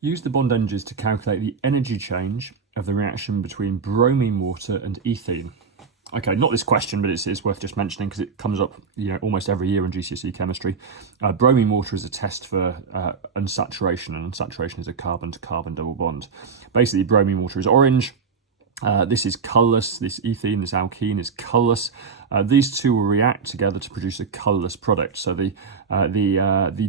Use the bond energies to calculate the energy change of the reaction between bromine water and ethene. Okay, not this question, but it's worth just mentioning because it comes up, almost every year in GCSE chemistry. Bromine water is a test for unsaturation, and unsaturation is a carbon-to-carbon double bond. Basically, bromine water is orange. This is colourless. This ethene, this alkene is colourless. These two will react together to produce a colourless product. So the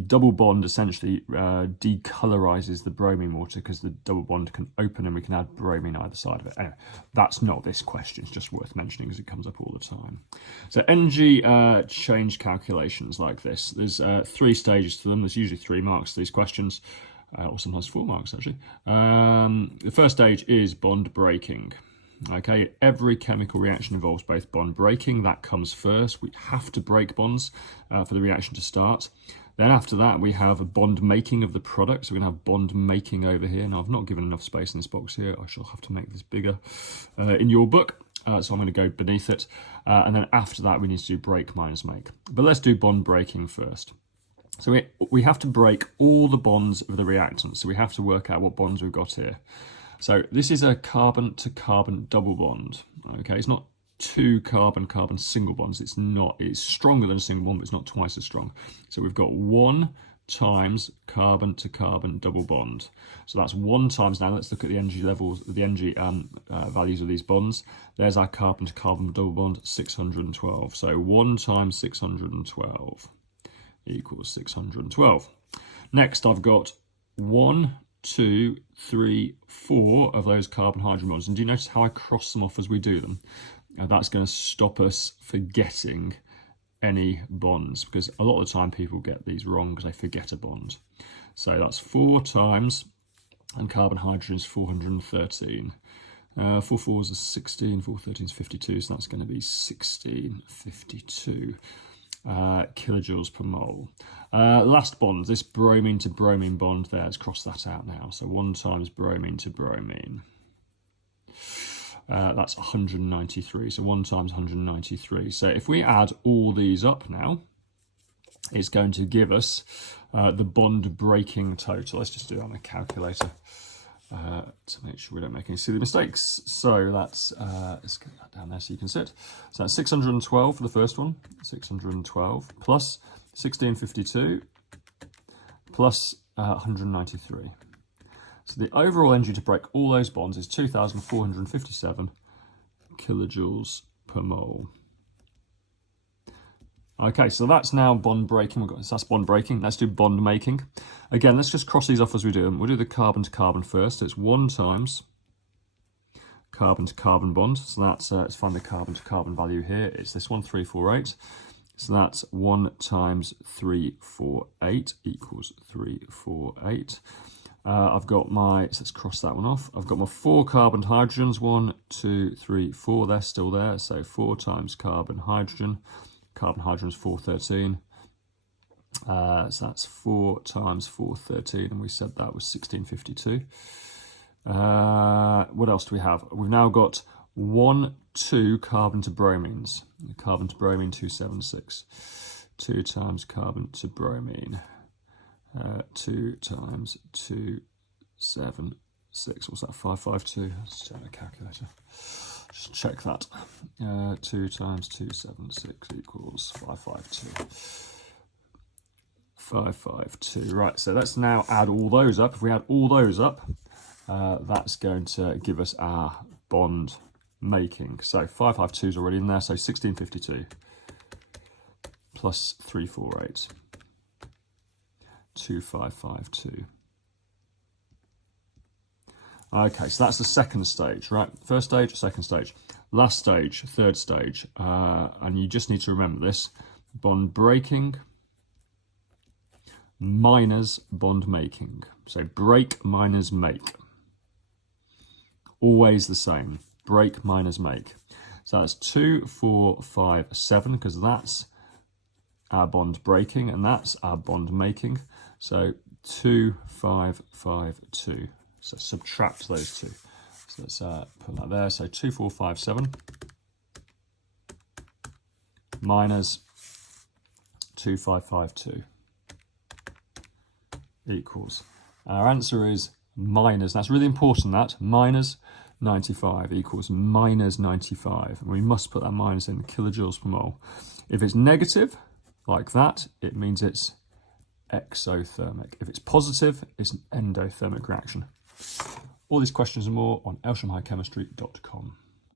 double bond essentially decolorizes the bromine water because the double bond can open and we can add bromine either side of it. Anyway, that's not this question. It's just worth mentioning because it comes up all the time. So energy change calculations like this. There's 3 stages to them. There's usually 3 marks to these questions. Or sometimes 4 marks actually. The first stage is bond breaking. Okay, every chemical reaction involves both bond breaking. That comes first. We have to break bonds for the reaction to start. Then after that, we have a bond making of the product. So we're going to have bond making over here. Now, I've not given enough space in this box here. I shall have to make this bigger in your book. So I'm going to go beneath it. And then after that, we need to do break minus make. But let's do bond breaking first. So we have to break all the bonds of the reactant. So we have to work out what bonds we've got here. So this is a carbon-to-carbon double bond. Okay, it's not 2 carbon-carbon single bonds. It's stronger than a single bond, but it's not twice as strong. So we've got 1 times carbon-to-carbon double bond. So that's 1 times, now let's look at the energy levels, the energy values of these bonds. There's our carbon-to-carbon double bond, 612. So 1 times 612. Equals 612. Next, I've got 1, 2, 3, 4 of those carbon-hydrogen bonds. And do you notice how I cross them off as we do them? That's going to stop us forgetting any bonds, because a lot of the time people get these wrong because they forget a bond. So that's 4 times, and carbon-hydrogen is 413. 4 4s is 16, 4 13 is 52, so that's going to be 1652. Kilojoules per mole. Last bond, this bromine to bromine bond there, let's cross that out now. So 1 times bromine to bromine. That's 193, so 1 times 193. So if we add all these up now, it's going to give us the bond breaking total. Let's just do it on a calculator to make sure we don't make any silly mistakes. So that's, let's get that down there so you can see it. So that's 612 for the first one, 612 plus 1652 plus 193. So the overall energy to break all those bonds is 2,457 kilojoules per mole. Okay, so that's now bond breaking. That's bond breaking. Let's do bond making. Again, let's just cross these off as we do them. We'll do the carbon to carbon first. So it's 1 times carbon to carbon bond. So that's, let's find the carbon to carbon value here. It's this one, 348. So that's 1 times 348 equals 348. I've got my, so let's cross that one off. I've got my 4 carbon hydrogens, 1, 2, 3, 4. They're still there. So 4 times carbon hydrogen. Carbon hydrogen is 413. So that's 4 times 413, and we said that was 1652. What else do we have? We've now got 1, 2 carbon to bromines. Carbon to bromine 276. 2 times carbon to bromine. 2 times 276. What's that? 552. Let's check the calculator. Just check that. 2 times 276 equals 552. 552. Right, so let's now add all those up. If we add all those up, that's going to give us our bond making. So 552 is already in there, so 1652 plus 348. 2552. Okay, so that's the second stage, right? First stage, second stage. Last stage, third stage. And you just need to remember this. Bond breaking minus bond making. So break minus make. Always the same. Break minus make. So that's 2, 4, 5, 7, because that's our bond breaking and that's our bond making. So 2, 5, 5, 2. So subtract those two. So let's put that there. So 2, 4, 5, 7 minus 2, 5, 5, 2 equals. Our answer is minus, that's really important, that, minus 95 equals minus 95. And we must put that minus in kilojoules per mole. If it's negative, like that, it means it's exothermic. If it's positive, it's an endothermic reaction. All these questions and more on aylsham-high-chemistry.com.